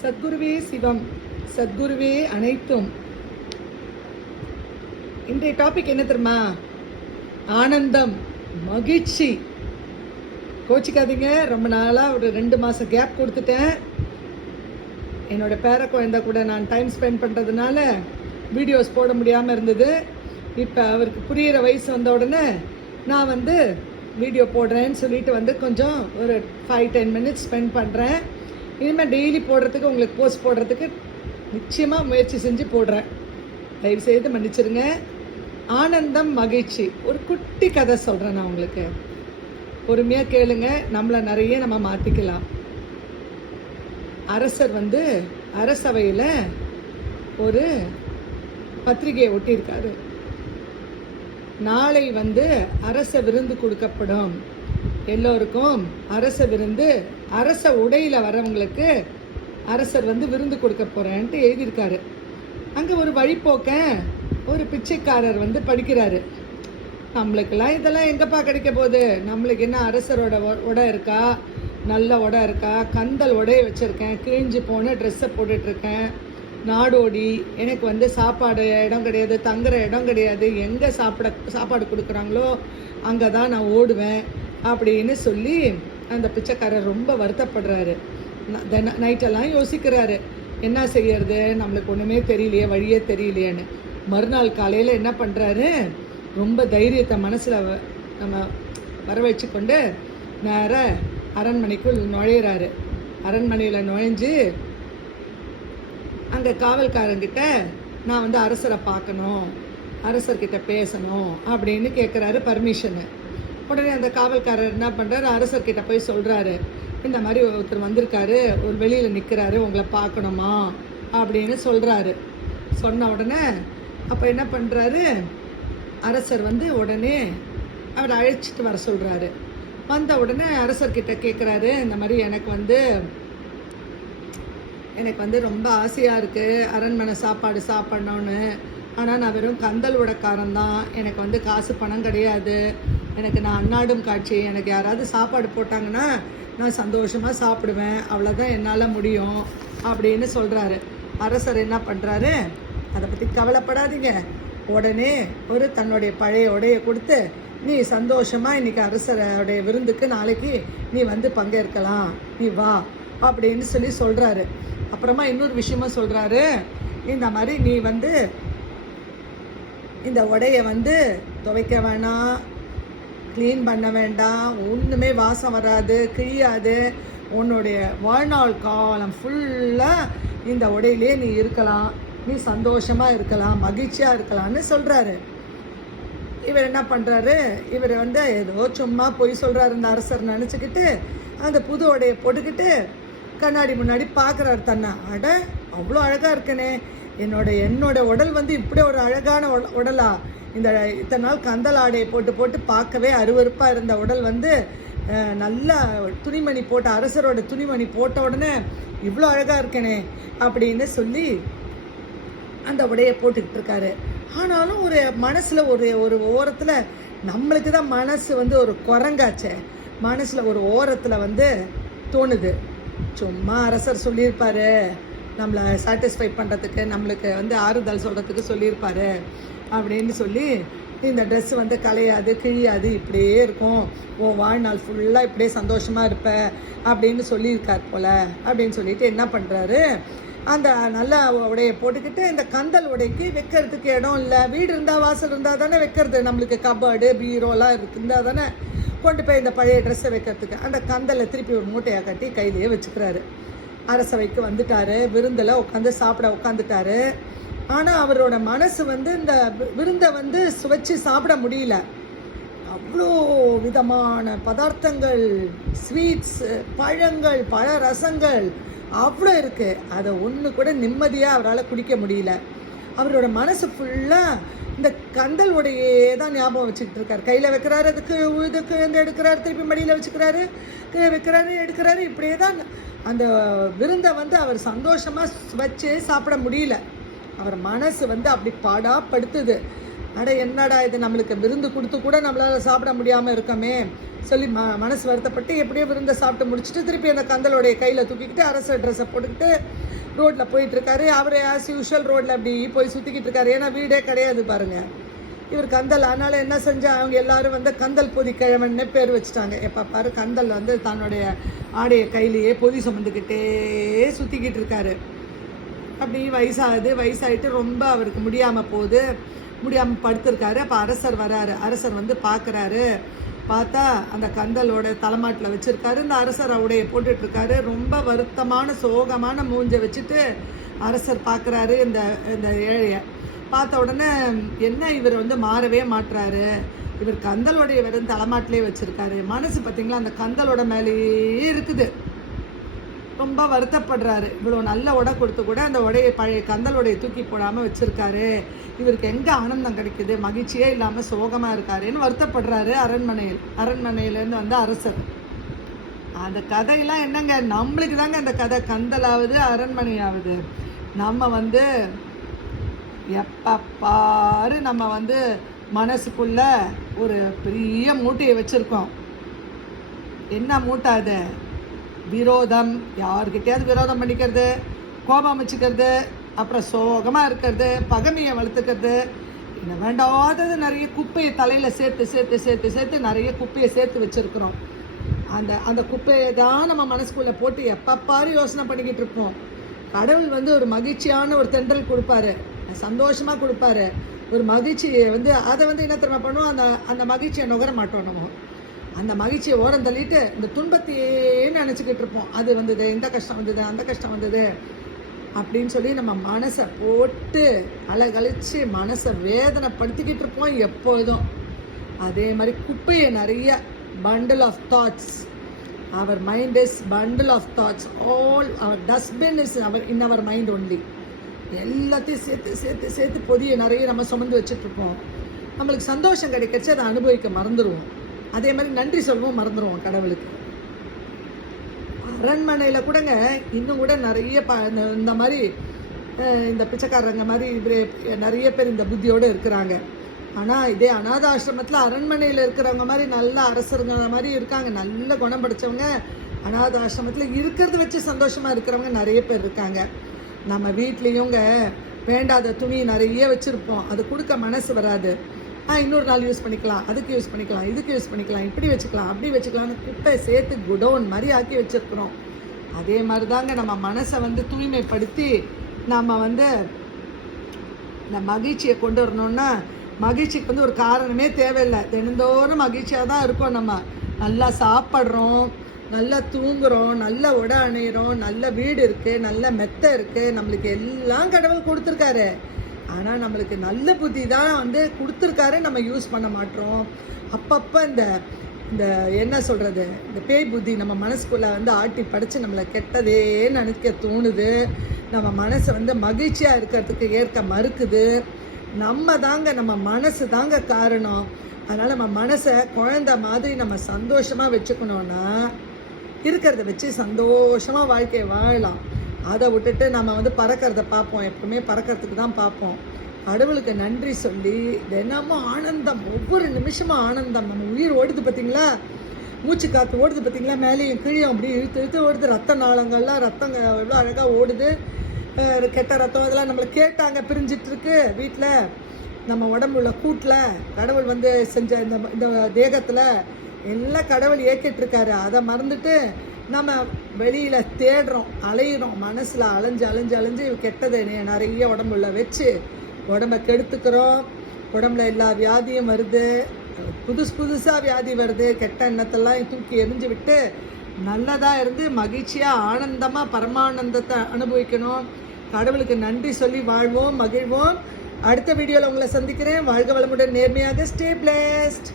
சத்குருவே சிவம், சத்குருவே அனைத்தும். இன்றைய டாபிக் என்ன தெரியுமா? ஆனந்தம், மகிழ்ச்சி. கோச்சிக்காதீங்க, ரொம்ப நாளாக ஒரு 2 மாதம் கேப் கொடுத்துட்டேன். என்னோட பேர குழந்தை கூட நான் டைம் ஸ்பெண்ட் பண்ணுறதுனால வீடியோஸ் போட முடியாமல் இருந்தது. இப்போ அவருக்கு புரிகிற வயசு வந்த உடனே நான் வீடியோ போடுறேன்னு சொல்லிட்டு கொஞ்சம் ஒரு 5-10 மினிட்ஸ் ஸ்பெண்ட் பண்ணுறேன். இனிமேல் டெய்லி போடுறதுக்கு, உங்களுக்கு போஸ்ட் போடுறதுக்கு நிச்சயமாக முயற்சி செஞ்சு போடுறேன். தயவுசெய்து மன்னிச்சிருங்க. ஆனந்தம், மகிழ்ச்சி. ஒரு குட்டி கதை சொல்கிறேன் நான் உங்களுக்கு. பொறுமையாக கேளுங்க. நம்மளை நிறைய நம்ம மாற்றிக்கலாம். அரசர் அரசவையில் ஒரு பத்திரிகையை ஒட்டியிருக்காரு. நாளை அரச விருந்து கொடுக்கப்படும், எல்லோருக்கும் அரச விருந்து, அரச உடையில் வரவங்களுக்கு அரசர் விருந்து கொடுக்க போகிறேன்ட்டு எழுதியிருக்காரு. அங்கே ஒரு வழிப்போக்கன், ஒரு பிச்சைக்காரர் படிக்கிறாரு. நம்மளுக்கெல்லாம் இதெல்லாம் எங்கேப்பா கிடைக்க போகுது? நம்மளுக்கு என்ன அரசரோட உடை இருக்கா, நல்ல உடை இருக்கா? கந்தல் உடையை வச்சுருக்கேன், கிழிஞ்சு போன ட்ரெஸ்ஸை போட்டுட்ருக்கேன், நாடோடி. எனக்கு சாப்பாடு இடம் கிடையாது, தங்குற இடம் கிடையாது. எங்கே சாப்பாடு கொடுக்குறாங்களோ அங்கே தான் நான் ஓடுவேன் அப்படின்னு சொல்லி அந்த பிச்சைக்காரர் ரொம்ப வருத்தப்படுறாரு. நைட்டெல்லாம் யோசிக்கிறாரு, என்ன செய்யறது, நம்மளுக்கு ஒன்றுமே தெரியலையே, வழியே தெரியலையேன்னு. மறுநாள் காலையில் என்ன பண்ணுறாரு, ரொம்ப தைரியத்தை மனசில் நம்ம வர வச்சு கொண்டு நேராக அரண்மனைக்குள் நுழையிறாரு. அரண்மனையில் நுழைஞ்சு அங்கே காவல்காரங்கிட்ட நான் அரசரை பார்க்கணும், அரசர்கிட்ட பேசணும் அப்படின்னு கேட்குறாரு பர்மிஷனு. உடனே அந்த காவல்காரர் என்ன பண்ணுறாரு, அரசர்கிட்ட போய் சொல்கிறாரு, இந்த மாதிரி ஒருத்தர் வந்திருக்காரு, ஒரு வெளியில் நிற்கிறாரு, உங்களை பார்க்கணுமா அப்படின்னு சொல்கிறாரு. சொன்ன உடனே அப்போ என்ன பண்ணுறாரு, அரசர் உடனே அவர் அழைச்சிட்டு வர சொல்கிறாரு. வந்த உடனே அரசர்கிட்ட கேட்குறாரு, இந்த மாதிரி எனக்கு ரொம்ப ஆசையாக இருக்குது அரண்மனை சாப்பாடு சாப்பிட்ணுன்னு. ஆனால் நான் வெறும் கந்தல் உடைக்காரன் தான், எனக்கு காசு பணம் கிடையாது. நான் அன்னாடும் காட்சி, எனக்கு யாராவது சாப்பாடு போட்டாங்கன்னா நான் சந்தோஷமாக சாப்பிடுவேன், அவ்வளோதான் என்னால் முடியும் அப்படின்னு சொல்கிறாரு. அரசர் என்ன பண்ணுறாரு, அதை பற்றி கவலைப்படாதீங்க, உடனே ஒரு தன்னுடைய பழைய உடையை கொடுத்து, நீ சந்தோஷமாக இன்றைக்கி அரசருடைய விருந்துக்கு நாளைக்கு நீ பங்கேற்கலாம், நீ வா அப்படின்னு சொல்லி சொல்கிறாரு. அப்புறமா இன்னொரு விஷயமும் சொல்கிறாரு, இந்த மாதிரி நீ இந்த உடையை துவைக்க வேணாம், க்ளீன் பண்ண வேண்டாம், ஒன்றுமே வாசம் வராது, கிழியாது, உன்னுடைய வாழ்நாள் காலம் ஃபுல்லாக இந்த உடையிலே நீ இருக்கலாம், நீ சந்தோஷமாக இருக்கலாம், மகிழ்ச்சியாக இருக்கலாம்னு சொல்கிறாரு. இவர் என்ன பண்ணுறாரு, இவர் ஏதோ சும்மா பொய் சொல்கிறாரு இந்த அரசர் நினச்சிக்கிட்டு அந்த புது உடையை போட்டுக்கிட்டு கண்ணாடி முன்னாடி பார்க்குறாரு தன்னை. அட, அவ்வளோ அழகாக இருக்கனே, என்னோட உடல் இப்படி ஒரு அழகான உடலா? இந்த இத்தனை நாள் கந்தல் ஆடையை போட்டு பார்க்கவே அருவருப்பாக இருந்த உடல் நல்லா துணிமணி போட்ட, அரசரோட துணிமணி போட்ட உடனே இவ்வளோ அழகாக இருக்கனே அப்படின்னு சொல்லி அந்த உடையை போட்டுக்கிட்டு இருக்காரு. ஆனாலும் ஒரு மனசில் ஒரு ஓரத்தில், நம்மளுக்கு தான் மனசு ஒரு குரங்காச்சே, மனசில் ஒரு ஓரத்தில் தோணுது, சும்மா அரசர் சொல்லியிருப்பாரு, நம்மளை சாட்டிஸ்ஃபை பண்ணுறதுக்கு, நம்மளுக்கு ஆறுதல் சொல்கிறதுக்கு சொல்லியிருப்பாரு அப்படின்னு சொல்லி, இந்த ட்ரெஸ் கலையாது, கிழியாது, இப்படியே இருக்கும், ஓ வாழ்நாள் ஃபுல்லாக இப்படியே சந்தோஷமாக இருப்ப அப்படின்னு சொல்லியிருக்கார் போல் அப்படின்னு சொல்லிட்டு என்ன பண்ணுறாரு, அந்த நல்ல உடையை போட்டுக்கிட்டு இந்த கந்தல் உடைக்கு வைக்கிறதுக்கு இடம் இல்லை. வீடு இருந்தால், வாசல் இருந்தால் தானே வைக்கிறது, நம்மளுக்கு கபோர்டு பீரோலாம் இருந்தால் தானே கொண்டு போய் இந்த பழைய ட்ரெஸ்ஸை வைக்கிறதுக்கு. அந்த கந்தலை திருப்பி ஒரு மூட்டையாக கட்டி கையிலேயே வச்சுக்கிறாரு. அரசவைக்கு வந்துட்டாரு, விருந்தில் சாப்பிட உட்காந்துட்டாரு. ஆனால் அவரோட மனசு இந்த விருந்தை சுவைச்சு சாப்பிட முடியல. அவ்வளோ விதமான பதார்த்தங்கள், ஸ்வீட்ஸ், பழங்கள், பழ ரசங்கள் அவ்வளோ இருக்குது. அதை ஒன்று கூட நிம்மதியாக அவரால் குடிக்க முடியல. அவரோட மனசு ஃபுல்லாக இந்த கந்தல் உடையே தான் ஞாபகம் வச்சுக்கிட்டு இருக்காரு. கையில் வைக்கிறாரு, இதுக்கு எடுக்கிறாரு, திருப்பி மடியில் வச்சுக்கிறாரு, வைக்கிறாரு, எடுக்கிறாரு, இப்படியே தான் அந்த விருந்தை அவர் சந்தோஷமாக வச்சு சாப்பிட முடியல. அவர் மனசு அப்படி பாடாப்படுத்துது. அட என்னடா இது, நம்மளுக்கு விருந்து கொடுத்து கூட நம்மளால் சாப்பிட முடியாமல் இருக்கமே சொல்லி மனசு வருத்தப்பட்டு எப்படியோ விருந்தை சாப்பிட்டு முடிச்சுட்டு திருப்பி அந்த கந்தலோடைய கையில் தூக்கிக்கிட்டு அரசர் ட்ரெஸ்ஸை போட்டுக்கிட்டு ரோட்டில் போயிட்டுருக்காரு. அவர் ஆஸ் யூஷுவல் ரோட்டில் அப்படி போய் சுற்றிக்கிட்டு இருக்காரு. ஏன்னா வீடே கிடையாது பாருங்கள் இவர் கந்தல். அதனால் என்ன செஞ்சா அவங்க எல்லாரும் வந்து கந்தல் பொதி கிழவன்னு பேர் வச்சுட்டாங்க. எப்போ பாரு கந்தல் வந்து தன்னுடைய ஆடைய கையிலேயே பொதி சுமந்துக்கிட்டே சுற்றிக்கிட்டு இருக்காரு. அப்படி வயசாகிட்டு ரொம்ப அவருக்கு முடியாமல் படுத்திருக்காரு. அப்போ அரசர் வராரு. அரசர் வந்து பார்க்குறாரு. பார்த்தா அந்த கந்தலோட தலைமாட்டில் வச்சுருக்காரு. இந்த அரசர் உடைய போட்டுட்ருக்காரு. ரொம்ப வருத்தமான சோகமான மூஞ்சை வச்சுட்டு அரசர் பார்க்குறாரு இந்த ஏழையை. பார்த்த உடனே என்ன இவர் வந்து மாறவே மாட்டுறாரு, இவர் கந்தலோடைய வெறும் தலைமாட்டிலே வச்சுருக்காரு. மனசு பார்த்திங்களா அந்த கந்தலோட மேலேயே இருக்குது. ரொம்ப வருத்தப்படுறாரு. இவ்வளோ நல்ல உடை கொடுத்து கூட அந்த பழைய கந்தலோடைய தூக்கி போடாமல் வச்சுருக்காரு. இவருக்கு எங்கே ஆனந்தம் கிடைக்குது, மகிழ்ச்சியே இல்லாமல் சோகமாக இருக்காருன்னு வருத்தப்படுறாரு. அரண்மனையிலேருந்து வந்து அரசர். அந்த கதையெல்லாம் என்னங்க, நம்மளுக்கு தாங்க அந்த கதை. கந்தலாவது அரண்மனையாவது நம்ம வந்து எப்போ பாரு நம்ம வந்து மனசுக்குள்ள ஒரு பெரிய மூட்டையை வச்சுருக்கோம். என்ன மூட்டை அது? விரோதம். யார்கிட்டயாவது விரோதம் பண்ணிக்கிறது, கோபம் வச்சுக்கிறது, அப்புறம் சோகமாக இருக்கிறது, பகைமையை வளர்த்துக்கிறது, இந்த வேண்டாதது நிறைய குப்பையை தலையில் சேர்த்து நிறைய குப்பையை சேர்த்து வச்சுருக்குறோம். அந்த குப்பையை தான் நம்ம மனசுக்குள்ளே போட்டு எப்பப்பாரு யோசனை பண்ணிக்கிட்டு இருப்போம். கடவுள் வந்து ஒரு மகிழ்ச்சியான ஒரு தென்றல் கொடுப்பாரு, சந்தோஷமாக கொடுப்பாரு. ஒரு மகிழ்ச்சியை வந்து அதை வந்து என்ன தெரியுமா பண்ணுவோம், அந்த மகிழ்ச்சியை நுகர மாட்டோம். நம்ம அந்த மகிழ்ச்சியை ஓரம் தள்ளிட்டு இந்த துன்பத்தையே நினச்சிக்கிட்டு இருப்போம். அது வந்தது, இந்த கஷ்டம் வந்தது, அந்த கஷ்டம் வந்தது அப்படின்னு சொல்லி நம்ம மனசை போட்டு அலகழித்து மனசை வேதனைப்படுத்திக்கிட்டு இருப்போம் எப்பொழுதும். அதே மாதிரி குப்பையை நிறைய bundle of thoughts. Our mind is bundle of thoughts. All our dustbin is in our mind only. எல்லாத்தையும் சேர்த்து பொதியை நிறைய நம்ம சுமந்து வச்சுட்ருப்போம். நம்மளுக்கு சந்தோஷம் கிடைக்கச்சு அதை அனுபவிக்க மறந்துடுவோம். அதே மாதிரி நன்றி சொல்லவும் மறந்துடுவோம் கடவுளுக்கு. அரண்மனையில் கூடங்க இன்னும் கூட நிறைய இந்த மாதிரி இந்த பிச்சைக்காரங்க மாதிரி நிறைய பேர் இந்த புத்தியோடு இருக்கிறாங்க. ஆனால் இதே அநாத ஆசிரமத்தில் அரண்மனையில் இருக்கிறவங்க மாதிரி நல்ல அரசருங்க மாதிரி இருக்காங்க. நல்ல குணம் படைத்தவங்க அநாத ஆசிரமத்தில் இருக்கிறத வச்சு சந்தோஷமாக இருக்கிறவங்க நிறைய பேர் இருக்காங்க. நம்ம வீட்லேயுங்க வேண்டாத துணி நிறைய வச்சுருப்போம். அது கொடுக்க மனசு வராது. இன்னொரு நாள் யூஸ் பண்ணிக்கலாம், அதுக்கு யூஸ் பண்ணிக்கலாம், இதுக்கு யூஸ் பண்ணிக்கலாம், இப்படி வச்சுக்கலாம், அப்படி வச்சுக்கலாம்னு குப்பை சேர்த்து குடோன் மாதிரி ஆக்கி வச்சுருக்குறோம். அதே மாதிரி தாங்க நம்ம மனசை வந்து தூய்மைப்படுத்தி நம்ம வந்து இந்த மகிழ்ச்சியை கொண்டு வரணுன்னா, மகிழ்ச்சிக்கு வந்து ஒரு காரணமே தேவையில்லை. தினந்தோறும் மகிழ்ச்சியாக தான் இருக்கோம். நம்ம நல்லா சாப்பிட்றோம், நல்லா தூங்குகிறோம், நல்ல உடை அணையிறோம், நல்ல வீடு இருக்குது, நல்ல மெத்தை இருக்குது, நம்மளுக்கு எல்லாம் கடவுள் கொடுத்துருக்காரு. ஆனால் நம்மளுக்கு நல்ல புத்தி தான் வந்து கொடுத்துருக்காரு, நம்ம யூஸ் பண்ண மாட்டோம். அப்பப்போ இந்த என்ன சொல்கிறது, இந்த பேய் புத்தி நம்ம மனசுக்குள்ளே வந்து ஆட்டி படித்து நம்மளை கெட்டதே நினைக்க தோணுது. நம்ம மனசை வந்து மகிழ்ச்சியாக இருக்கிறதுக்கு ஏற்க மறுக்குது. நம்ம மனசு தாங்க காரணம். அதனால் நம்ம மனசை குழந்தை மாதிரி நம்ம சந்தோஷமாக வச்சுக்கணுன்னா இருக்கிறத வச்சு சந்தோஷமாக வாழ்க்கையை வாழலாம். அதை விட்டுட்டு நம்ம வந்து பறக்கிறத பார்ப்போம். எப்பவுமே பறக்கிறதுக்கு தான் பார்ப்போம். கடவுளுக்கு நன்றி சொல்லி தினமும் ஆனந்தம், ஒவ்வொரு நிமிஷமும் ஆனந்தம். நம்ம உயிர் ஓடுது பார்த்தீங்களா, மூச்சு காற்று ஓடுது பார்த்தீங்களா, மேலேயும் கீழேயும் அப்படி இழுத்து ஓடுது. ரத்த நாளங்கள்லாம் ரத்தங்க எவ்வளோ அழகாக ஓடுது. கெட்ட ரத்தம் இதெல்லாம் நம்மளை கேட்டாங்க பிரிஞ்சிட்ருக்கு வீட்டில். நம்ம உடம்புல கூட்டில் கடவுள் வந்து செஞ்ச இந்த தேகத்தில் எல்லாம் கடவுள் இயக்கிட்டுருக்காரு. அதை மறந்துட்டு நம்ம வெளியில் தேடுறோம், அலையிறோம். மனசில் அலைஞ்சு கெட்டதை நிறைய உடம்புல வச்சு உடம்பை கெடுத்துக்கிறோம். உடம்புல எல்லா வியாதியும் வருது, புதுசாக வியாதி வருது. கெட்ட எண்ணத்தெல்லாம் தூக்கி எரிஞ்சு விட்டு நல்லதாக இருந்து மகிழ்ச்சியாக ஆனந்தமாக பரமானந்தத்தை அனுபவிக்கணும். கடவுளுக்கு நன்றி சொல்லி வாழ்வோம், மகிழ்வோம். அடுத்த வீடியோவில் உங்களை சந்திக்கிறேன். வாழ்க வளமுடன், நேர்மையாக. Stay placed.